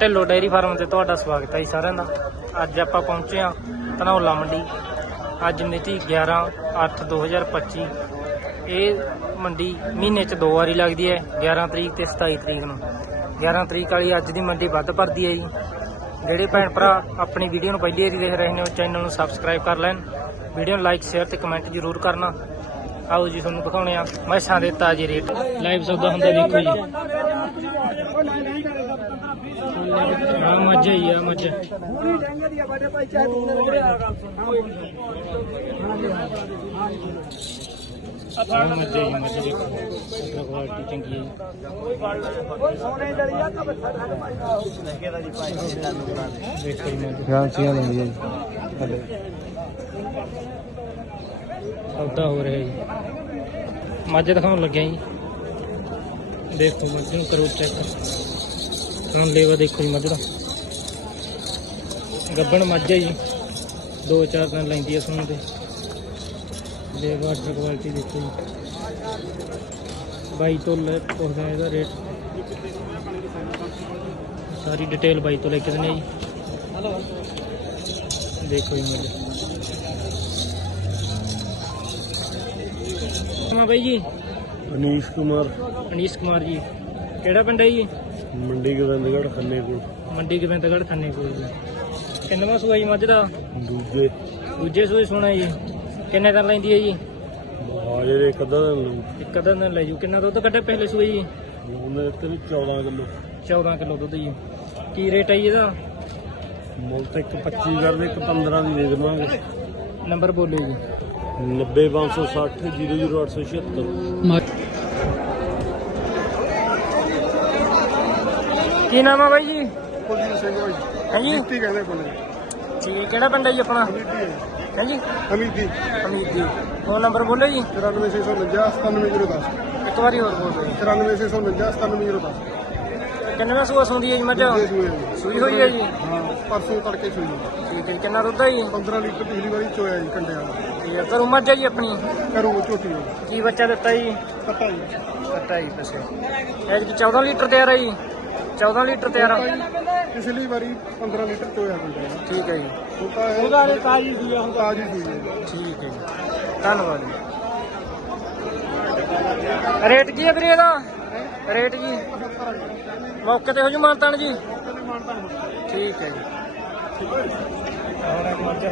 Dhillon dairy farm ਤੇ ਤੁਹਾਡਾ ਸਵਾਗਤ ਹੈ ਜੀ ਸਾਰਿਆਂ ਦਾ। ਅੱਜ ਆਪਾਂ ਪਹੁੰਚੇ ਹਾਂ ਧਨੌਲਾ ਮੰਡੀ। ਅੱਜ ਮਿਤੀ 11 8 2025 ਇਹ ਮੰਡੀ ਮਹੀਨੇ 'ਚ ਦੋ ਵਾਰੀ ਲੱਗਦੀ ਹੈ 11 ਤਰੀਕ ਤੇ 27 ਤਰੀਕ ਨੂੰ। 11 ਤਰੀਕ ਵਾਲੀ ਅੱਜ ਦੀ ਮੰਡੀ ਵੱਧ ਭਰਦੀ ਹੈ ਜੀ। ਜਿਹੜੇ ਭੈਣ ਭਰਾ ਆਪਣੀ ਵੀਡੀਓ ਨੂੰ ਪਹਿਲੀ ਵਾਰੀ ਦੇਖ ਰਹੇ ਨੇ, ਉਹ ਚੈਨਲ ਨੂੰ ਸਬਸਕ੍ਰਾਈਬ ਕਰ ਲੈਣ। ਵੀਡੀਓ ਨੂੰ ਲਾਈਕ ਸ਼ੇਅਰ ਤੇ ਕਮੈਂਟ ਜ਼ਰੂਰ ਕਰਨਾ। ਆਓ ਜੀ, ਤੁਹਾਨੂੰ ਦਿਖਾਉਣੇ ਆ ਮੈਸਾਂ ਦੇ ਤਾਜ਼ੇ ਰੇਟ। ਲਾਈਵ ਸੌਦਾ ਹੁੰਦਾ ਦੇਖੋ ਜੀ। ਆ ਮੱਝ ਹੀ ਆ ਮੱਝ ਆ ਮੱਝ ਹੀ ਮੱਝ ਦੇਖੋ ਕੁਆਲਿਟੀ ਚੰਗੀ ਹੈ ਦੇਖੋ ਜੀ। ਮੱਝ ਗਾਂਚੀਆਂ ਲੈਂਦੀ ਹੈ ਜੀ। ਸਾਡੇ ਸੌਦਾ ਹੋ ਰਿਹਾ ਜੀ। ਮੱਝ ਦਿਖਾਉਣ ਲੱਗਿਆ ਜੀ। ਦੇਖੋ ਮੱਝ ਨੂੰ ਕਰੋ ਚੈੱਕ ਹੁਣ ਲੇਵਾ ਦੇਖੋ ਜੀ ਮੱਝ ਦਾ। ਗੱਬਣ ਮੱਝ ਹੈ ਜੀ। ਦੋ ਚਾਰ ਦਿਨ ਲੈਂਦੀ ਹੈ ਸੂਣ ਦੇ ਲੇਵਾ ਅੱਠ ਕੁਆਲਿਟੀ ਦੇਖੋ ਜੀ। ਬਾਈ ਤੋਂ ਲੈ ਪੁੱਛਦਾ ਇਹਦਾ ਰੇਟ ਸਾਰੀ ਡਿਟੇਲ ਬਾਈ ਤੋਂ ਲੈ ਕੇ ਦਿੰਦੇ ਆ ਜੀ। ਦੇਖੋ ਜੀ ਮੱਝ। ਹਾਂ ਬਾਈ ਜੀ। ਅਨੀਸ਼ ਕੁਮਾਰ। ਅਨੀਸ਼ ਕੁਮਾਰ ਜੀ। ਕਿਹੜਾ ਪਿੰਡ ਹੈ ਜੀ? ਮੰਡੀ ਗੋਬਿੰਦਗੜ੍ਹ ਖੰਨੇ ਕੋਲ। ਮੰਡੀ ਗੋਬਿੰਦਗੜ੍ਹ ਖੰਨੇ ਕੋਲ ਜੀ। ਕਿੰਨਵਾਂ ਸੂਆ ਜੀ ਮੱਝ ਦਾ? ਦੂਜੇ। ਦੂਜੇ ਸੂਏ ਸੋਣਾ ਜੀ। ਕਿੰਨੇ ਦਿਨ ਲੈਂਦੀ ਹੈ ਜੀ? ਹਾਜੇ ਦੇ ਕਦਾ ਲੂ ਇੱਕ ਅੱਧਾ ਦਿਨ ਲੈ ਜੂ। ਕਿੰਨਾ ਦੁੱਧ ਕੱਢਿਆ ਪਹਿਲੇ ਸੂਏ ਜੀ? ਉਹਨੇ ਤੇ 14 ਕਿਲੋ। 14 ਕਿਲੋ ਦੁੱਧ ਜੀ। ਕੀ ਰੇਟ ਹੈ ਜੀ ਇਹਦਾ? ਮੁੱਲ ਤੇ ਇੱਕ 25 ਕਰਦੇ ਇੱਕ 15 ਦੀ ਦੇ ਦੇਵਾਂਗੇ। ਨੰਬਰ ਬੋਲਿਓ ਜੀ। 90560 00876 ਕੀ ਨਾਮ ਆ ਬਾਈ ਜੀ? ਕੁਲਦੀਪ ਸਿੰਘ ਕੀ ਕਹਿੰਦੇ ਕੋਲੇ ਠੀਕ ਹੈ ਕਿਹੜਾ ਪਿੰਡ ਹੈ ਜੀ ਆਪਣਾ? ਹੈ ਜੀ। ਹਮੀਦੀ ਅਮੀਰ ਜੀ ਫੋਨ ਨੰਬਰ ਬੋਲਿਓ ਜੀ। 94649 97010 ਇੱਕ ਵਾਰੀ ਹੋਰ ਬੋਲ ਦਿਓ 94649 97010 ਜੀ ਕਿੰਨਵਾਂ ਸੂਆ ਸੁੰਦੀ ਹੈ ਜੀ ਮੱਝ? ਇਹ ਸੂਏ ਜੀ। ਸੂਈ ਹੋਈ ਹੈ ਜੀ? ਹਾਂ ਪਰਸੋਂ ਤੜਕੇ ਸੂਈ ਜੀ। ਠੀਕ ਹੈ ਜੀ। ਕਿੰਨਾ ਦੁੱਧ ਹੈ ਜੀ? 15 ਲੀਟਰ ਪਿਛਲੀ ਵਾਰੀ ਚੋਇਆ ਜੀ ਕੰਡਿਆਂ ਦਾ। ਠੀਕ ਹੈ ਘਰੋਂ ਮੱਝ ਹੈ ਜੀ ਆਪਣੀ? ਝੋਟੀ ਕੀ ਬੱਚਾ ਦਿੱਤਾ ਜੀ? ਪਤਾ ਜੀ। ਕੱਟਾ ਜੀ ਦੱਸਿਓ ਇਹ ਜੀ 14 ਲੀਟਰ ਤਿਆਰ ਹੈ ਜੀ? 14 ਲੀਟਰ ਤਿਆਰ ਆ। ਪਿਛਲੀ ਵਾਰੀ 15 ਲੀਟਰ ਚੋਇਆ ਕੰਡਿਆਂ ਦਾ ਠੀਕ ਹੈ ਜੀ। ਹੁਣ ਤਾਂ ਇਹ ਉਹਦਾ ਰੇ ਤਾਜੀ ਸੂਈ ਆ। ਤਾਜੀ ਹੈ ਠੀਕ ਹੈ ਜੀ। ਧੰਨਵਾਦ ਜੀ। ਰੇਟ ਕੀ ਹੈ ਵੀਰੇ ਇਹਦਾ? ਰੇਟ ਜੀ ਮੌਕੇ ਤੇ ਹੋ ਜੂ ਮਾਨਤਾਨ ਜੀ? ਠੀਕ ਹੈ ਜੀ। ਹੁਣ ਇੱਕ ਮੱਝ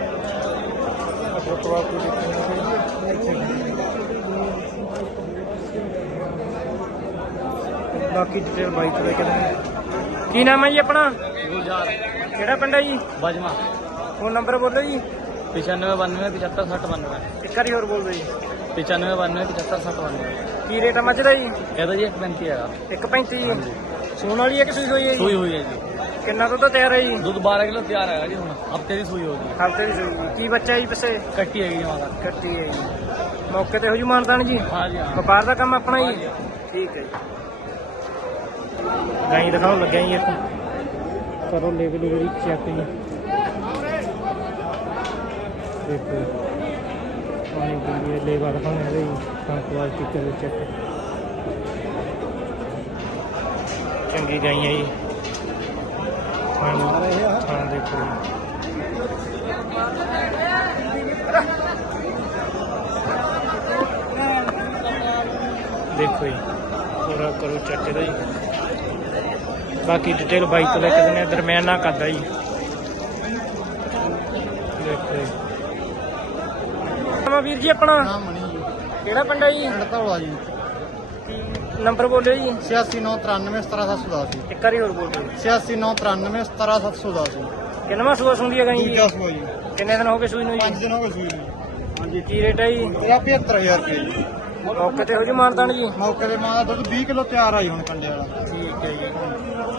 ਬਾਕੀ ਡਿਟੇਲ ਬਾਈ ਤੋਂ ਲੈ ਕੀ ਨਾਮ ਹੈ ਜੀ ਆਪਣਾ? ਗੁਲਜ਼ਾਰ। ਕਿਹੜਾ ਪਿੰਡ ਹੈ ਜੀ? ਬਜਮਾ ਫੋਨ ਨੰਬਰ ਬੋਲੋ ਜੀ। 9592975692 ਇੱਕ ਵਾਰੀ ਹੋਰ ਬੋਲੋ ਜੀ। 9592975692 ਕੀ ਰੇਟ ਹੈ ਮੱਝ ਦਾ ਜੀ? ਇਹਦਾ ਜੀ 1.35 ਹੈਗਾ। 1.35 ਜੀ ਸੂਣ ਵਾਲੀ ਹੈ ਕਿ ਸੂਈ ਹੋਈ ਹੈ ਜੀ? ਸੂਈ ਹੋਈ ਹੈ ਜੀ। ਕਿੰਨਾ ਦੁੱਧ ਤਿਆਰ ਹੈ ਜੀ? ਦੁੱਧ 12 ਕਿਲੋ ਤਿਆਰ ਹੈਗਾ ਜੀ ਹੁਣ। ਹਫ਼ਤੇ ਦੀ ਸੂਈ ਹੋ ਗਈ। ਹਫ਼ਤੇ ਦੀ ਸੂਈ ਕੀ ਬੱਚਾ ਜੀ ਪਿੱਛੇ? ਕੱਟੀ ਹੈਗੀ ਮਾਂ ਕੱਟੀ ਹੈ ਜੀ। ਮੌਕੇ ਤੇ ਹੋ ਜੂ ਮਾਨਤਾਨ ਜੀ? ਹਾਂ। ਜੀ ਵਪਾਰ ਦਾ ਕੰਮ ਆਪਣਾ ਜੀ? ਠੀਕ ਹੈ ਜੀ। ਗਾਈ ਦਿਖਾਉਣ ਲੱਗਿਆ ਜੀ ਇੱਕ ਕਰੋ ਲੈਵਲ ਜਿਹੜੀ ਚੈੱਕ ਦੇਖੋ। ਪਾਣੀ ਪੀਂਦੀ ਹੈ ਲੇਵਾ ਦਿਖਾਉਣੇ ਜੀ ਤਾਂ ਕੁਆਲਿਟੀ ਕਰੋ ਚੈੱਕ ਚੰਗੀ ਗਾਈ ਹੈ ਜੀ। ਥਾਣ ਥਾਣ ਦੇਖੋ ਦੇਖੋ ਜੀ, ਪੂਰਾ ਕਰੋ ਚੱਕੇ ਦਾ ਜੀ। ਬਾਕੀ ਡਿਟੇਲ ਬਾਈ ਤੋਂ ਲੈ ਕੇ ਦਿੰਦੇ ਆ ਦਰਮਿਆਨਾ ਕਰਦਾ ਜੀ। ਦੇਖੋ ਜੀ। ਨਾਮ ਆ ਵੀਰ ਜੀ ਆਪਣਾ ਕਿਹੜਾ ਪਿੰਡ ਹੈ ਜੀ? ਧੌਲਾ ਜੀ। ਨੰਬਰ ਬੋਲਿਓ ਜੀ। 8693 17710 ਇੱਕ ਵਾਰੀ ਹੋਰ ਬੋਲਿਓ ਜੀ 8693 17710 ਕਿੰਨਵਾਂ ਸੂਆ ਸੁੰਦੀ ਹੈ ਗਾਈ ਦੂਜਾ ਜੀ ਸੂਆ ਜੀ। ਕਿੰਨੇ ਦਿਨ ਹੋ ਗਏ ਸੂਈ ਨੂੰ ਜੀ? ਦਿਨ ਹੋ ਗਏ ਸੂਈ ਨੂੰ। ਹਾਂਜੀ ਕੀ ਰੇਟ ਹੈ ਜੀ? ਇਹਦਾ 75000 ਰੁਪਏ ਜੀ। ਮੌਕੇ ਤੇ ਹੋ ਜੀ ਮਾਨਤਾਨ ਜੀ? ਮੌਕੇ ਦੇ ਮਾਂ ਦਾ ਦੁੱਧ 20 ਕਿਲੋ ਤਿਆਰ ਆ ਜੀ ਹੁਣ ਕੰਡੇ ਵਾਲਾ। ਠੀਕ ਹੈ ਜੀ।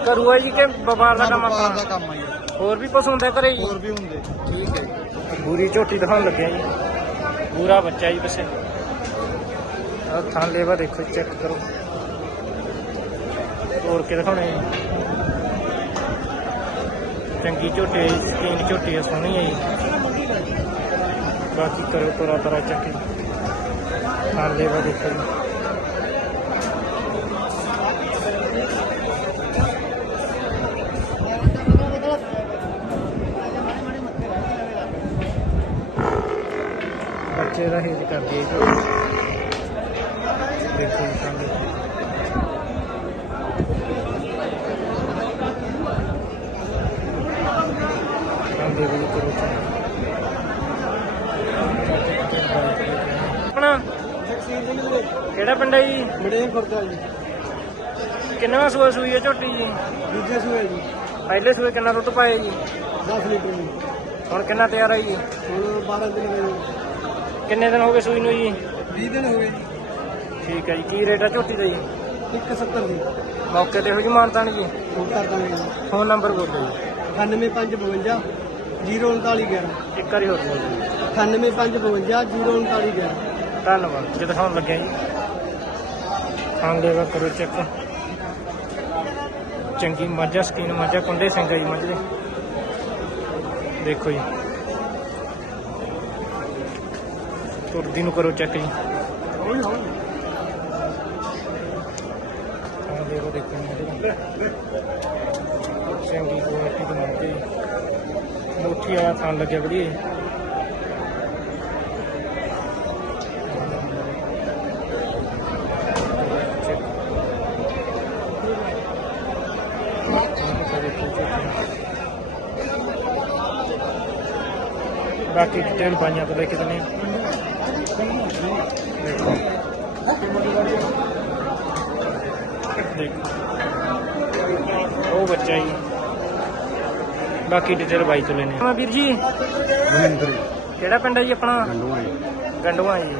ਹੈ ਜੀ ਕਿ ਵਪਾਰ ਦਾ ਕੰਮ ਵਪਾਰ ਆਪਣਾ? ਦਾ ਕੰਮ ਆ ਜੀ। ਹੋਰ ਵੀ ਕੁਛ ਹੁੰਦਾ ਘਰੇ ਜੀ? ਹੋਰ ਵੀ ਹੁੰਦੇ। ਠੀਕ ਹੈ ਜੀ। ਬੂਰੀ ਝੋਟੀ ਦਿਖਾਉਣ ਲੱਗਿਆ ਜੀ। ਪੂਰਾ ਬੱਚਾ ਜੀ ਪਿੱਛੇ। ਆਹ ਥਾਂ ਲੇਵਾ ਦੇਖੋ ਚੈੱਕ ਕਰੋ। ਤੋੜ ਕੇ ਦਿਖਾਉਣੇ ਜੀ। ਚੰਗੀ ਝੋਟੀ ਹੈ ਜੀ, ਸਕੀਨ ਝੋਟੀ ਹੈ ਸੋਹਣੀ ਹੈ ਜੀ। ਬਾਕੀ ਕਰੋ ਤੋਰਾ ਤੋਰਾ ਚੱਕ ਥਾਂ ਲੇਵਾ ਦੇਖੋ ਜੀ। ਕਰਦੀ ਦੇਖੋ ਆਪਣਾ ਕਿਹੜਾ ਪਿੰਡ ਹੈ ਜੀ? ਬੜੇ ਖਰਚਾ ਜੀ। ਕਿੰਨਵਾਂ ਸੂਆ ਸੂਈ ਹੈ ਝੋਟੀ ਜੀ? ਦੂਜੇ ਸੂਏ ਜੀ। ਪਹਿਲੇ ਸੂਏ ਕਿੰਨਾ ਦੁੱਧ ਪਾਇਆ ਜੀ? 10 ਲੀਟਰ ਜੀ। ਹੁਣ ਕਿੰਨਾ ਤਿਆਰ ਹੈ ਜੀ? ਹੁਣ 12 ਦਿਨ ਹੋ ਗਏ ਕਿੰਨੇ ਦਿਨ ਹੋ ਗਏ ਸੂਈ ਨੂੰ ਜੀ? 20 ਦਿਨ ਹੋ ਗਏ ਜੀ। ਠੀਕ ਹੈ ਜੀ ਕੀ ਰੇਟ ਝੋਟੀ ਦਾ ਜੀ? 170 ਦੀ ਮੌਕੇ ਤੇ ਹੋ ਜੀ ਮਾਨਤਾਨ ਜੀ? ਉਹ ਕਰ ਦਾਂਗੇ ਜੀ। ਫੋਨ ਨੰਬਰ ਬੋਲੋ ਜੀ। 98552 03911 ਇੱਕ ਵਾਰੀ ਹੋਰ ਬੋਲੋ ਜੀ। 98552 03911 ਧੰਨਵਾਦ। ਜੇ ਦਿਖਾਉਣ ਲੱਗਿਆ ਜੀ। ਆਂਦੇ ਵਾ ਕਰੋ ਚੈੱਕ ਚੰਗੀ ਮੱਝਾ ਸਕੀਨ ਮੱਝਾ ਕੁੰਡੇ ਸਿੰਘ ਜੀ ਮੱਝ ਦੇ। ਦੇਖੋ ਜੀ। ਤੁਰਦੀ ਨੂੰ ਕਰੋ ਚੈੱਕ ਜੀ ਆਂਦੇ ਵਾ ਦੇਖੋ ਮੱਝ ਦਾ ਚੰਗੀ ਕੁਆਲਿਟੀ ਦੀ ਮੋਠੀ ਆ ਥਾਂ ਲੱਗਿਆ ਵਧੀਆ ਬਾਕੀ ਡਿਟੇਲ ਪਾਈਆਂ ਤੋਂ ਲੈ ਕੇ ਉਹ ਬੱਚਾ ਹੀ ਬਾਕੀ ਡਿਟੇਲ ਬਾਈ ਤੋਂ ਲੈਣੇ ਹਾਂ ਵੀਰ ਜੀ। ਮਹਿੰਦਰ। ਕਿਹੜਾ ਪਿੰਡ ਹੈ ਜੀ ਆਪਣਾ? ਗੰਡੂਆਂ ਜੀ। ਗੰਡੂਆ ਜੀ।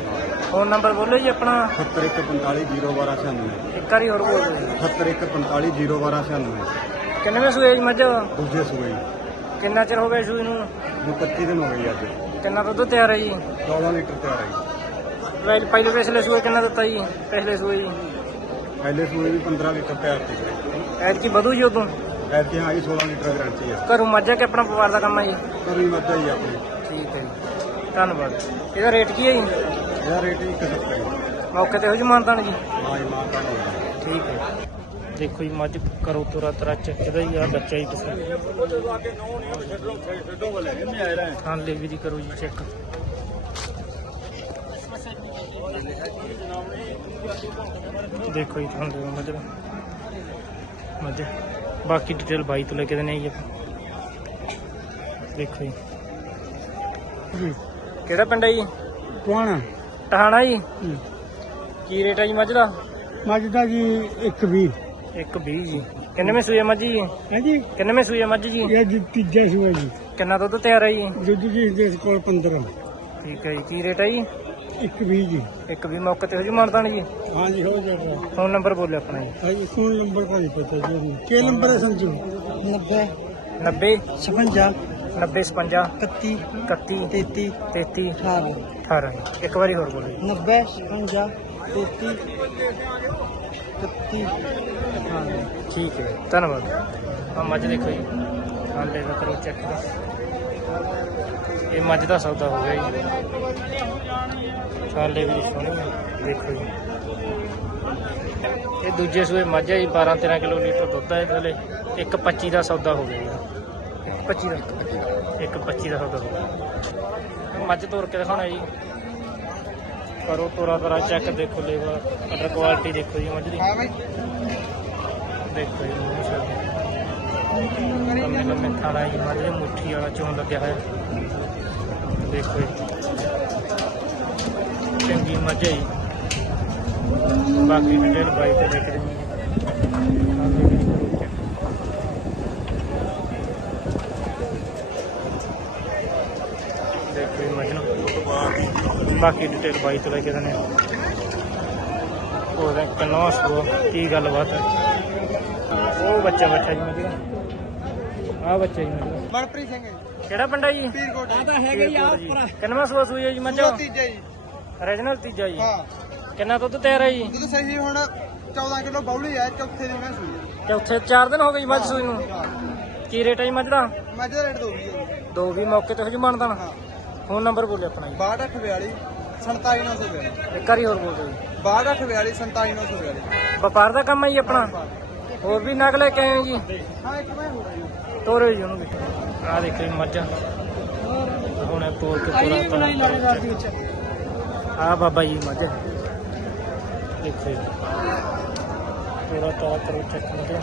ਫੋਨ ਨੰਬਰ ਬੋਲੋ ਜੀ ਆਪਣਾ। 7145 ਇੱਕ ਵਾਰੀ ਹੋਰ ਬੋਲ ਦਿਓ ਜੀ 7145 ਕਿੰਨਵੇਂ ਸੂਏ ਜੀ ਮੱਝ? ਦੂਜੇ ਸੂਏ ਕਿੰਨਾ ਚਿਰ ਹੋ ਗਿਆ ਸੂਈ ਨੂੰ? ਨੂੰ 25 ਦਿਨ ਹੋ ਗਏ ਅੱਜ। ਕਿੰਨਾ ਦੁੱਧ ਤਿਆਰ ਹੈ ਜੀ? 14 ਲੀਟਰ ਤਿਆਰ ਹੈ ਪਹਿਲੇ ਪਹਿਲੇ ਪਿਛਲੇ ਸੂਏ ਕਿੰਨਾ ਦਿੱਤਾ ਜੀ? ਪਿਛਲੇ ਸੂਏ ਜੀ। ਪਹਿਲੇ ਸੂਏ ਵੀ 15 ਲੀਟਰ ਤਿਆਰ ਸੀ। ਐਤਕੀ ਵਧੂ ਜੀ ਉਦੋਂ? ਐਤੇ ਆਈ 16 ਲੀਟਰ ਗਾਰੰਟੀ ਹੈ ਘਰੋਂ ਮੱਝਾਂ ਕਿ ਆਪਣਾ ਪਰਿਵਾਰ ਦਾ ਕੰਮ ਹੈ ਜੀ? ਕਰੀ ਮੱਦਾ ਹੀ ਆਪਣੀ। ਠੀਕ ਹੈ ਜੀ। ਧੰਨਵਾਦ। ਇਹਦਾ ਰੇਟ ਕੀ ਹੈ ਜੀ? ਇਹਦਾ ਰੇਟ ਹੀ 71 ਹੈ ਮੌਕੇ ਤੇ ਹੋ ਜੀ ਮਾਨਤਾਨ ਜੀ? ਮਾਈ ਮਾਤਾ ਨੂੰ ਠੀਕ ਹੈ। ਦੇਖੋ ਜੀ ਮੱਝ ਕਰੋ ਤੁਰਾ ਤਰਾ ਚੱਕਦਾ ਹੀ ਆ ਬੱਚਾ ਹੀ ਤੁਸੀਂ। ਹਾਂ ਲੈ ਵੀ ਦੀ ਕਰੋ ਜੀ ਚੈੱਕ ਦੇਖੋ ਜੀ ਤੁਹਾਨੂੰ ਦੇ ਮੱਝ ਦਾ ਮੱਝ ਬਾਕੀ ਡਿਟੇਲ ਬਾਈ ਤੋਂ ਲੈ ਕੇ ਦੇਣੇ ਜੀ ਦੇਖੋ ਜੀ। ਕਿਹੜਾ ਪਿੰਡ ਹੈ ਜੀ? ਕੌਣ ਟਹਾਣਾ ਜੀ? ਕੀ ਰੇਟ ਹੈ ਜੀ ਮੱਝ ਦਾ? ਮੱਝ ਦਾ ਜੀ 120 ਇੱਕ 20 ਜੀ। ਕਿੰਨਵੇਂ ਸੂਏ ਮੱਝ ਜੀ? ਹੈ ਜੀ? ਕਿੰਨਵੇਂ ਸੂਏ ਮੱਝ ਜੀ? ਇਹ ਜੀ ਤੀਜਾ ਸੂਆ ਜੀ। ਕਿੰਨਾ ਦੁੱਧ ਤਿਆਰ ਹੈ ਜੀ? ਦੁੱਧ ਜੀ ਦੇ ਕੋਲ 15 ਠੀਕ ਹੈ ਜੀ। ਕੀ ਰੇਟ ਹੈ ਜੀ? ਇੱਕ ਵੀ ਜੀ। ਇੱਕ ਵੀ ਮੌਕੇ ਤੇ ਹੋ ਜੂ ਮਨਦਾਨ ਜੀ? ਹਾਂਜੀ ਹੋ ਜਾਊਗਾ। ਫੋਨ ਨੰਬਰ ਬੋਲੇ ਆਪਣਾ ਜੀ। ਹਾਂਜੀ ਫੋਨ ਨੰਬਰ ਤਾਂ ਨਹੀਂ ਪਤਾ ਜੀ ਕੀ ਨੰਬਰ ਹੈ ਸੰਜੂ? 90 90 56 90 31 31 33 33 ਇੱਕ ਵਾਰੀ ਹੋਰ ਬੋਲੋ 90 56 33 31 ਠੀਕ ਹੈ। ਧੰਨਵਾਦ। ਆ ਮੱਝ ਦੇਖੋ ਜੀ। ਹਾਲੇ ਦਾ ਕਰੋ ਚੈੱਕ ਇਹ ਮੱਝ ਦਾ ਸੌਦਾ ਹੋ ਗਿਆ ਜੀ। ਸਾਲੇ ਵੀ ਸੋਹਣੀ ਹੈ ਦੇਖੋ ਜੀ। ਇਹ ਦੂਜੇ ਸੂਏ ਮੱਝ ਹੈ ਜੀ 12 13 ਕਿਲੋ ਲੀਟਰ ਦੁੱਧ ਹੈ ਥਲੇ। ਇੱਕ 25 ਦਾ ਸੌਦਾ ਹੋ ਗਿਆ ਜੀ। ਇੱਕ 25 ਦਾ ਇੱਕ 25 ਦਾ। ਸੌਦਾ ਹੋ ਗਿਆ। ਮੱਝ ਤੋੜ ਕੇ ਦਿਖਾਉਣਾ ਜੀ। ਕਰੋ ਤੋਰਾ ਤੋਰਾ ਚੈੱਕ ਦੇਖੋ ਲੇਵਾ ਅਡਰ ਕੁਆਲਿਟੀ ਦੇਖੋ ਜੀ ਮੱਝ ਦੀ। ਦੇਖੋ ਜੀ ਲੰਮੇ ਲੰਮੇ ਥਾਲਾ ਜੀ ਮੱਝ ਦੇ ਮੁੱਠੀ ਵਾਲਾ ਚੋਂ ਲੱਗਿਆ ਹੋਇਆ। ਦੇਖੋ ਜੀ। ਚੰਗੀ ਮੱਝ ਹੈ। ਬਾਕੀ ਡਿਟੇਲ ਬਾਈ ਤੇ ਦੇਖ ਬਾਕੀ ਡਿਟੇਲ ਬਾਈ ਤੋਂ ਲੈ ਕੇ ਦਨੇ ਉਹਦਾ ਕਿੰਨਾ ਸੋ ਕੀ ਗੱਲਬਾਤ ਹੈ? ਉਹ ਬੱਚਾ ਬੱਚਾ ਜੀ ਮੇਰਾ ਆ ਬੱਚਾ ਜੀ ਮੇਰਾ ਸਿੰਘ ਕਿਹੜਾ ਪਿੰਡ ਹੈ ਜੀ? ਆ ਤਾਂ ਹੈਗਾ ਹੀ ਆ ਕਿੰਨਾ ਸੋ ਸੂਈ ਹੈ ਜੀ ਮੱਝਾਂ? ਜੀ। ਰੀਜਨਲ ਤੀਜਾ ਜੀ। ਹਾਂ। ਕਿੰਨਾ ਦੁੱਧ ਤਿਆਰ ਹੈ ਦੁੱਧ ਸਹੀ ਹੁਣ 14 ਕਿਲੋ ਬੌਲੀ ਹੈ ਚੌਥੇ ਦਿਨ ਹੈ ਸੂਈ। ਚੌਥੇ 4 ਦਿਨ ਹੋ ਗਏ ਮੱਝ ਸੂਈ ਨੂੰ। ਕੀ ਰੇਟ ਹੈ ਮੱਝ ਦਾ? ਮੱਝ ਦਾ ਰੇਟ ਦੋ ਵੀ ਦੋ ਵੀ ਮੌਕੇ ਤੇ ਹੋ ਜੂ ਮੰਨਦਾ ਨਾ? ਫੋਨ ਨੰਬਰ ਬੋਲੇ ਆਪਣਾ ਜੀ। 6242 47942 ਇੱਕ ਵਾਰੀ ਹੋਰ ਬੋਲ ਦਿਓ 6242 47942 ਵਪਾਰ ਦਾ ਕੰਮ ਹੈ ਜੀ ਆਪਣਾ? ਹੋਰ ਵੀ ਨਗ ਲੈ ਕੇ ਆਏ ਜੀ? ਹਾਂ ਇੱਕ ਮੈਂ ਹੋ ਰਹੀ ਤੋਰੇ ਜੀ ਉਹਨੂੰ ਵੀ। ਆ ਦੇਖੋ ਜੀ ਮੱਝ। ਹੁਣ ਇਹ ਪੋਲ ਕੇ ਪੂਰਾ ਤਾਂ- ਲਾੜੇ ਰਾਤ ਵਿੱਚ। ਆ ਬਾਬਾ ਜੀ ਮੱਝ। ਦੇਖੋ ਜੀ ਪੂਰਾ ਤਾਰਾ ਕਰੋ ਚੈੱਕ ਕਰਦੇ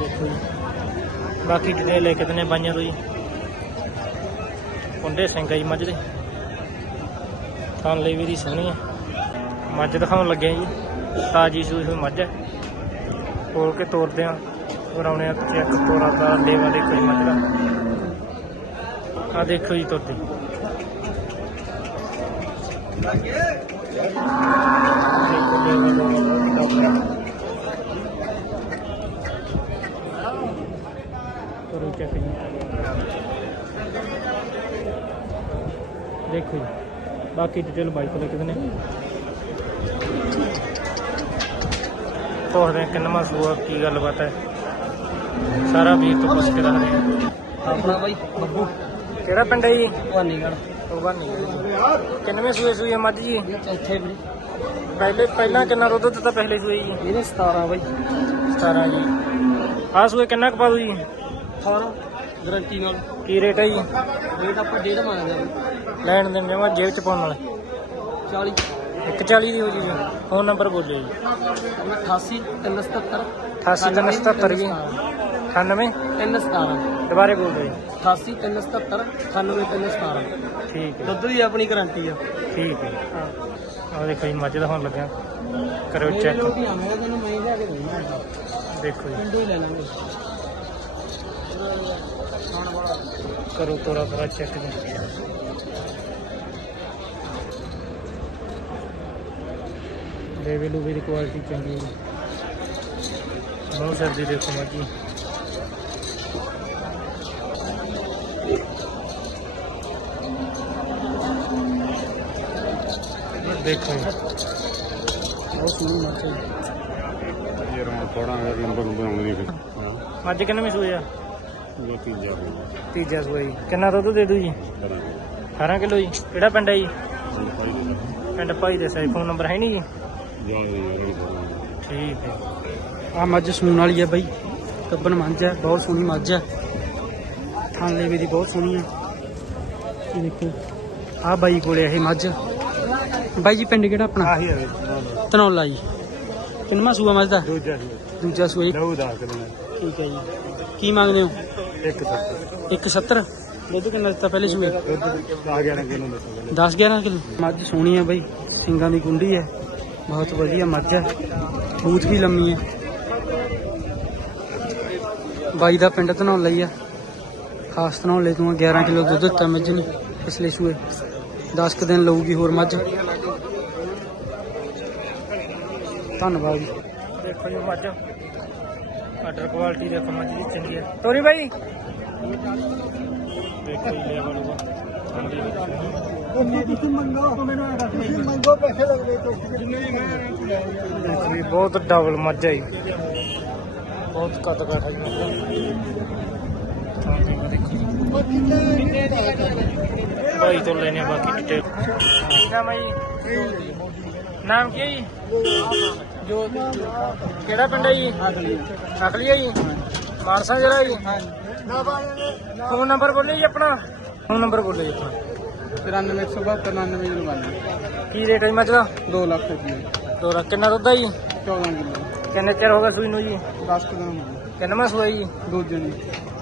ਦੇਖੋ ਜੀ। ਬਾਕੀ ਡਿਟੇਲ ਲੈ ਕਿਤਨੇ ਬਾਈਆਂ ਤੋਂ ਜੀ। ਕੁੰਡੇ ਸਿੰਘ ਆ ਜੀ ਮੱਝ ਦੇ। ਥਾਂ ਲਈ ਵੀ ਦੀ ਸੋਹਣੀ ਆ। ਮੱਝ ਦਿਖਾਉਣ ਲੱਗਿਆ ਜੀ। ਤਾਜੀ ਸੂਈ ਹੋਈ ਮੱਝ। ਹੈ ਖੋਲ ਕੇ ਤੋਰਦੇ ਆ। ਬਣਾਉਣੇ ਆ ਚੈੱਕ ਤੋਰਾ ਦਾ ਲੇਵਾ ਦੇ ਕੋਈ ਮੱਝ ਦਾ। ਆ ਦੇਖੋ ਜੀ ਤੁਰਦੀ ਦੇਖੋ ਲੇਵਾ ਲੂਵਾ ਬਹੁਤ ਹੀ ਕਰੋ ਚੈੱਕ ਜੀ ਦੇਖੋ ਜੀ ਬਾਕੀ ਡਿਟੇਲ ਬਾਈ ਕੋਲ ਕਿਤਨੇ ਪੁੱਛਦੇ ਹਾਂ ਕਿੰਨਾ ਸੂਆ ਕੀ ਗੱਲਬਾਤ ਹੈ ਸਾਰਾ ਵੀਰ ਤੋਂ ਪੁੱਛ ਕੇ ਦੱਸਦੇ ਹਾਂ ਆਪਣਾ ਬਾਈ ਬੱਬੂ ਕਿਹੜਾ ਪਿੰਡ ਹੈ ਜੀ? ਨਹੀਂ ਕਿੰਨਵੇਂ ਸੂਏ ਸੂਏ ਮੱਝ ਜੀ? ਚੌਥੇ ਵੀਰੇ। ਪਹਿਲੇ ਪਹਿਲਾਂ ਕਿੰਨਾ ਦੁੱਧ ਦਿੱਤਾ ਪਹਿਲੇ ਸੂਏ ਜੀ? ਇਹਦੇ 17 ਬਾਈ। 17 ਜੀ। ਆਹ ਸੂਏ ਕਿੰਨਾ ਕੁ ਪਾ ਦੂ ਜੀ? 18 ਗਰੰਟੀ ਨਾਲ। ਕੀ ਰੇਟ ਹੈ ਜੀ? ਰੇਟ ਆਪਾਂ ਡੇਢ ਮੰਗਦੇ ਆ ਲੈਣ ਦੇ ਜਮਾ ਜੇਬ ਚ ਪਾਉਣ ਵਾਲੇ। 40 140 ਦੀ ਹੋ ਜੀ ਫੋਨ ਨੰਬਰ ਬੋਲਿਓ ਜੀ। 88 377 8877 ਜੀ। 98 317 ਦੁਬਾਰੇ ਬੋਲ ਦਿਓ ਜੀ। 88 377 98317 ਠੀਕ ਹੈ। ਦੁੱਧ ਦੀ ਆਪਣੀ ਗਰੰਟੀ ਆ। ਠੀਕ ਹੈ। ਹਾਂ। ਆਹ ਦੇਖੋ ਜੀ ਮੱਝ ਦਾ ਹੁਣ ਲੱਗਿਆ। ਕਰੋ ਚੈੱਕ ਰੋਟੀਆਂ ਮੈਂ ਤੈਨੂੰ ਮੈਂ ਲਿਆ ਕੇ ਦੇਣਾ ਦੇਖੋ ਜੀ। ਪਿੰਡੋਂ ਹੀ ਲੈ ਲਾਂਗੇ। ਕਰੋ ਤੋਰਾ ਤੋਰਾ ਚੈੱਕ ਜੀ। ਲੇਵੇ ਲੂਵੇ ਦੀ ਕੁਆਲਿਟੀ ਚੰਗੀ ਹੈ ਬਹੁਤ ਸਰਦੀ ਦੇਖੋ ਮੱਝੀ ਦੇਖੋ ਜੀ ਬਹੁਤ ਸੋਹਣੀ ਮੱਝ ਹੈ ਯਾਰ ਮੈਂ ਥੋੜਾ ਨੰਬਰ ਬਣਾਉਣੀ ਨਹੀਂ ਫਿਰ। ਮੱਝ ਕਿੰਨੇ ਸੂਏ ਆ? ਜੋ ਤੀਜਾ ਹੋਊਗਾ ਤੀਜਾ ਸੂਆ ਜੀ। ਕਿੰਨਾ ਦੁੱਧ ਦੇ ਦੂ ਜੀ? ਕਰਾਂਗੇ 18 ਕਿਲੋ ਜੀ। ਕਿਹੜਾ ਪਿੰਡ ਹੈ ਜੀ? ਪਿੰਡ ਭਾਈ ਦੇ ਸਾਈ ਫੋਨ ਨੰਬਰ ਹੈ ਨਹੀਂ ਜੀ? ਠੀਕ ਹੈ। ਆ ਮੱਝ ਸੂਣ ਵਾਲੀ ਹੈ ਬਾਈ। ਕੱਬਣ ਮੱਝ ਹੈ ਬਹੁਤ ਸੋਹਣੀ ਮੱਝ ਹੈ ਥਾਂ ਲੇਵੇ ਦੀ ਬਹੁਤ ਸੋਹਣੀ ਹੈ ਇਹ ਦੇਖੋ। ਆ ਬਾਈ ਕੋਲੇ ਇਹ ਮੱਝ। ਬਾਈ ਜੀ ਪਿੰਡ ਕਿਹੜਾ ਆਪਣਾ? ਆਹੀ ਹੈ ਧਨੌਲਾ ਜੀ। ਕਿੰਨਵਾਂ ਸੂਆ ਮੱਝ ਦਾ ਦੂਜਾ ਦੂਜਾ ਸੂਆ ਜੀ। ਲਹੂ ਦਾ ਕਰਨਾ ਠੀਕ ਹੈ ਜੀ। ਕੀ ਮੰਗਦੇ ਹੋ? ਇੱਕ ਤੱਕ 170 ਦੁੱਧ ਕਿੰਨਾ ਦਿੱਤਾ ਪਹਿਲੇ ਸੂਏ? ਆ ਗਿਆ ਨਾ ਕਿਨੂੰ ਦੱਸੋ 10 11 ਕਿਲੋ? ਮੱਝ ਸੋਹਣੀ ਹੈ ਬਾਈ। ਸਿੰਗਾਂ ਦੀ ਗੁੰਡੀ ਹੈ। ਬਹੁਤ ਵਧੀਆ ਮੱਝ ਹੈ। ਬੂਥ ਵੀ ਲੰਮੀ ਹੈ। ਬਾਈ ਦਾ ਪਿੰਡ ਧਨੌਲਾ ਹੀ ਆ। ਖਾਸ ਧਨੌਲੇ ਤੋਂ 11 ਕਿਲੋ ਦੁੱਧ ਦਿੱਤਾ ਮੱਝ ਨੇ ਪਿਛਲੇ ਸੂਏ। 10 ਕੁ ਦਿਨ ਲਊਗੀ ਹੋਰ ਮੱਝ ਧੰਨਵਾਦ ਜੀ ਦੇਖੋ ਜੀ ਮੱਝ ਆਰਡਰ ਕੁਆਲਿਟੀ ਦੇਖੋ ਮੱਝ ਦੀ ਚੰਗੀ ਹੈ ਤੋਰੀ ਬਾਈ ਦੇਖੋ ਜੀ ਲੈਵਲ ਉਹ ਠੰਡੀ ਤੁਸੀਂ ਮੰਗੋ ਮੈਨੂੰ ਤੁਸੀਂ ਮੰਗੋ ਪੈਸੇ ਲੱਗਦੇ ਜਿੰਨੇ ਵੀ ਮੈਂ ਦੇਖੋ ਜੀ ਬਹੁਤ ਡਬਲ ਮੱਝ ਹੈ ਜੀ ਬਹੁਤ ਕੱਦ ਕਾਠ ਹੈ ਜੀ ਤਾਂ ਜੀ ਉਹ ਦੇਖੋ ਜੀ ਭਾਈ ਤੋਂ ਲੈਣੇ ਆ ਬਾਕੀ ਡਿਟੇਲ ਨਾਮ ਹੈ ਜੀ ਨਾਮ ਕੀ ਹੈ ਜੀ? ਜੋ ਕਿਹੜਾ ਪਿੰਡ ਹੈ ਜੀ? ਅਕਲੀ ਹੈ ਜੀ। ਮਾਨਸਾ ਜ਼ਿਲ੍ਹਾ ਜੀ। ਫੋਨ ਨੰਬਰ ਬੋਲਿਓ ਜੀ ਆਪਣਾ। ਫੋਨ ਨੰਬਰ ਬੋਲਿਓ ਜੀ ਆਪਣਾ। 93 99 ਕੀ ਰੇਟ ਹੈ ਜੀ ਮੱਝ ਦਾ 2 ਲੱਖ ਰੁਪਏ। ਦੋ ਲੱਖ। ਕਿੰਨਾ ਦੁੱਧ ਹੈ ਜੀ? 14 ਕਿਲੋ। ਕਿੰਨੇ ਚਿਰ ਹੋ ਗਿਆ ਸੂਈ ਨੂੰ ਜੀ? 10 ਕਿਲੋ ਹੋ ਕਿੰਨਵਾਂ ਸੂਆ ਜੀ? ਦੂਜੇ ਨੂੰ।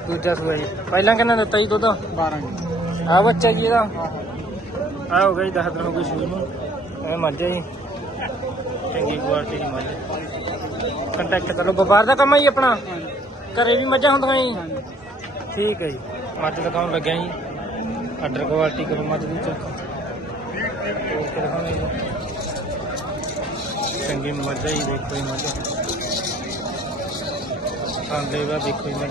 ਦੂਜਾ ਸੂਆ ਜੀ। ਪਹਿਲਾਂ ਕਿੰਨਾ ਦਿੱਤਾ ਜੀ ਦੁੱਧ? 12 ਕਿਲੋ। ਆ ਬੱਚਾ ਜੀ ਇਹਦਾ? ਆ ਹੋ ਗਿਆ ਜੀ 10 ਦਿਨ ਹੋ ਗਏ ਸੂਈ ਨੂੰ। ਇਹ ਮੱਝ ਹੈ ਜੀ। ਚੰਗੀ ਕੁਆਲਿਟੀ ਦੀ ਮੱਝ। ਕੰਟੈਕਟ ਕਰੋ। ਵਪਾਰ ਦਾ ਕੰਮ ਹੈ ਜੀ ਆਪਣਾ? ਘਰੇ ਵੀ ਮੱਝਾਂ ਹੁੰਦੀਆਂ ਜੀ? ਠੀਕ ਹੈ ਜੀ। ਮੱਝ ਦਿਖਾਉਣ ਲੱਗਿਆ ਜੀ। ਆਰਡਰ ਕੁਆਲਿਟੀ ਕਰੋ ਮੱਝ ਦੀ ਚੈੱਕ। ਚੰਗੀ ਮੱਝ ਹੈ ਜੀ ਦੇਖੋ ਜੀ ਮੱਝ। ਆਂਦੇ ਵਾ ਦੇਖੋ ਜੀ ਮੱਝ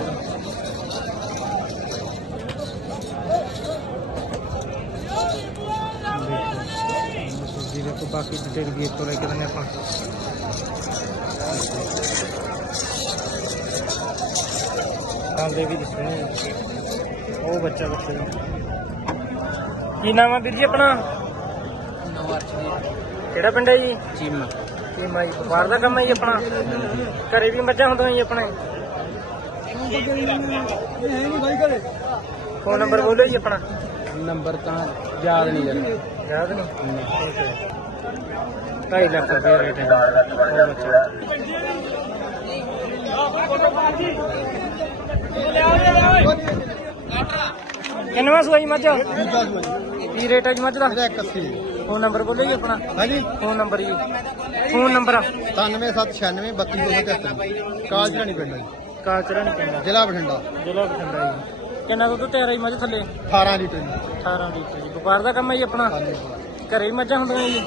ਦੇਖੋ ਜੀ ਦੇਖੋ ਬਾਕੀ ਡਿਟੇਲ ਵੀ ਇੱਥੋਂ ਲੈ ਕੇ ਦਿੰਦੇ ਆਪਾਂ। ਆਂਦੇ ਵੀ ਦਿਸਣੇ ਉਹ ਬੱਚਾ ਬੱਚਾ ਜੀ। ਕੀ ਨਾਮ ਆ ਵੀਰ ਜੀ ਆਪਣਾ? ਕਿਹੜਾ ਪਿੰਡ ਹੈ ਜੀ? ਚੀਮਾ। ਕੀ ਮਾਈ ਵਪਾਰ ਦਾ ਕੰਮ ਹੈ ਜੀ ਆਪਣਾ? ਘਰੇ ਵੀ ਮੱਝਾਂ ਹੁੰਦੀਆਂ ਜੀ ਆਪਣੇ? ਫੋਨ ਨੰਬਰ ਬੋਲੋ ਜੀ ਆਪਣਾ। ਨੰਬਰ ਤਾਂ ਯਾਦ ਨਹੀਂ ਯਾਦ ਨਹੀਂ? 2.5 ਲੱਖ ਰੁਪਏ ਰੇਟ ਹੈ ਉਹ ਬੱਚਾ ਕਿੰਨਵਾਂ ਸੂਆ ਜੀ ਮੱਝ? ਕੀ ਰੇਟ ਹੈ ਜੀ ਮੱਝ ਦਾ? ਇਹਦਾ 81 ਫੋਨ ਨੰਬਰ ਬੋਲੋ ਜੀ ਆਪਣਾ। ਹਾਂਜੀ। ਫੋਨ ਨੰਬਰ ਜੀ। Phone number. 97796 32273 ਕਾਲ ਜਣੀ ਪਿੰਡ ਜੀ। ਕਾਲਚਰਾ ਨਹੀਂ ਪੈਂਦਾ ਜ਼ਿਲ੍ਹਾ ਬਠਿੰਡਾ। ਜ਼ਿਲ੍ਹਾ ਬਠਿੰਡਾ ਜੀ। ਕਿੰਨਾ ਦੁੱਧ ਤਿਆਰ ਹੈ ਜੀ ਮੱਝ ਥੱਲੇ? 18 ਲੀਟਰ ਜੀ। 18 ਲੀਟਰ ਜੀ। ਵਪਾਰ ਦਾ ਕੰਮ ਹੈ ਜੀ ਆਪਣਾ? ਹਾਂਜੀ ਘਰੇ ਹੀ ਮੱਝਾਂ ਹੁੰਦੀਆਂ ਜੀ?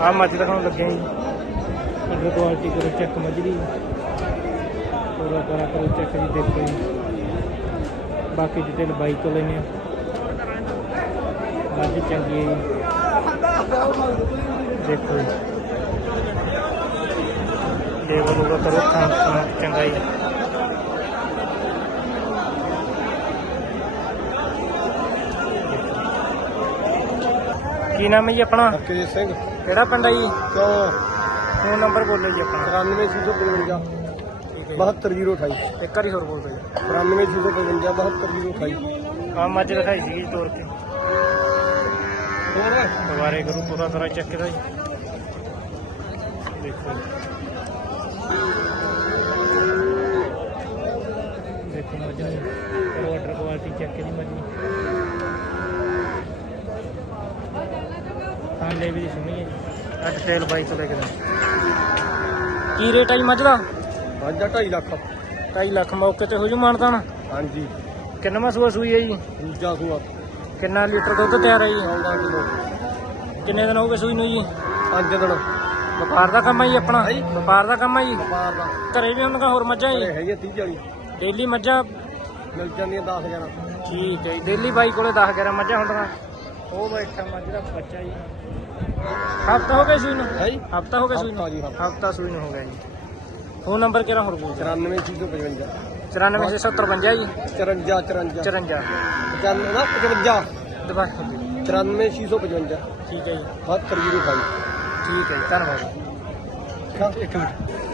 ਆ ਮੱਝ ਦਿਖਾਉਣ ਲੱਗੇ ਹਾਂ ਜੀ। ਅੰਦਰ ਕੁਆਲਿਟੀ ਕਰੋ ਚੈੱਕ ਮੱਝ ਦੀ ਪੂਰਾ ਕਰਾ ਕਰੋ ਚੈੱਕ ਜੀ ਦੇਖੋ ਜੀ। ਬਾਕੀ ਡਿਟੇਲ ਬਾਈ ਤੋਂ ਲੈਣੇ ਆ। ਮੱਝ ਚੰਗੀ ਹੈ ਜੀ। ਦੇਖੋ ਜੀ। ਲੇਵਲ ਉਹ ਕਰੋ, ਥਾਂ ਥਾਂ ਚੰਗਾ ਜੀ। ਕੀ ਨਾਮ ਹੈ ਜੀ ਆਪਣਾ? ਹਰਕੇਸ਼ ਸਿੰਘ। ਕਿਹੜਾ ਪਿੰਡ ਹੈ ਜੀ? ਕਿਉਂ ਫੋਨ ਨੰਬਰ ਬੋਲੋ ਜੀ ਆਪਣਾ। 94655 ਠੀਕ ਹੈ 72028 ਇੱਕ ਵਾਰੀ ਹੋਰ ਬੋਲ ਦਿਓ ਜੀ 94655 72028 ਆ ਮੱਝ ਦਿਖਾਈ ਸੀਗੀ ਜੀ ਤੋੜ ਕੇ। ਦੁਬਾਰੇ ਕਰੂ ਪੂਰਾ ਤਰ੍ਹਾਂ ਚੈੱਕ ਦਾ ਜੀ। ਦੇਖੋ। ਦੇਖੋ ਮੱਝ ਵਾਟਰ ਕੁਆਲਿਟੀ ਚੈੱਕ ਦੀ ਮੱਝ ਹਾਂ ਲੈ ਵੀ ਸੁਣੀ ਹੈ ਜੀ। ਅੱਜ ਤੇਲ ਬਾਈ ਤੋਂ ਲੈ ਕੇ ਦੇ ਕੀ ਰੇਟ ਆ ਜੀ ਮੱਝ ਦਾ? ਅੱਜ 2.5 ਲੱਖ। 2.5 ਲੱਖ ਮੌਕੇ ਤੇ ਹੋ ਜੂ ਮਾਨਤਾ ਨਾ ਹਾਂਜੀ। ਕਿੰਨਾ ਸੂਆ ਸੂਈ ਹੈ ਜੀ? ਦੂਜਾ ਸੂਆ। ਕਿੰਨਾ ਲੀਟਰ ਦੁੱਧ ਤਿਆਰ ਹੈ ਜੀ? 14 ਕਿਲੋ। ਕਿੰਨੇ ਦਿਨ ਹੋ ਗਏ ਸੂਈ ਨੂੰ ਜੀ? ਪੰਜ ਦਿਨ। ਵਪਾਰ ਦਾ ਕੰਮ ਹੈ ਜੀ ਆਪਣਾ। ਵਪਾਰ ਦਾ ਕੰਮ ਹੈ ਜੀ? ਵਪਾਰ ਦਾ। ਘਰੇ ਵੀ ਹੁੰਦੀਆਂ ਹੋਰ ਮੱਝਾਂ ਜੀ? ਹੈਗੇ 30 40 ਡੇਲੀ ਮੱਝਾਂ? ਮਿਲ ਜਾਂਦੀਆਂ 10 11 ਠੀਕ ਹੈ ਜੀ ਡੇਲੀ ਬਾਈ ਕੋਲੇ 10 11 ਮੱਝਾਂ ਹੁੰਦੀਆਂ। ਉਹ ਬੈਠਾ ਮੱਝ ਦਾ ਬੱਚਾ ਜੀ ਹਫਤਾ ਹੋ ਗਿਆ ਸੂਈ ਨੂੰ? ਹੈ ਜੀ? ਹਫਤਾ ਹੋ ਗਿਆ ਸੂਈ ਹਫ਼ਤਾ ਜੀ, ਨੂੰ ਹਫ਼ਤਾ। ਹਫਤਾ ਸੂਈ ਨੂੰ ਹੋ ਗਿਆ ਜੀ। ਫੋਨ ਨੰਬਰ ਕਿਹੜਾ ਹੋਰ ਬੋਲ 94 655 94655 ਜੀ। 54 54 54 95 ਨਾ 55 ਦਬਾ 94 655 ਠੀਕ ਹੈ ਜੀ। 72028 ਠੀਕ ਹੈ ਜੀ ਧੰਨਵਾਦ। ਇੱਕ ਮਿੰਟ।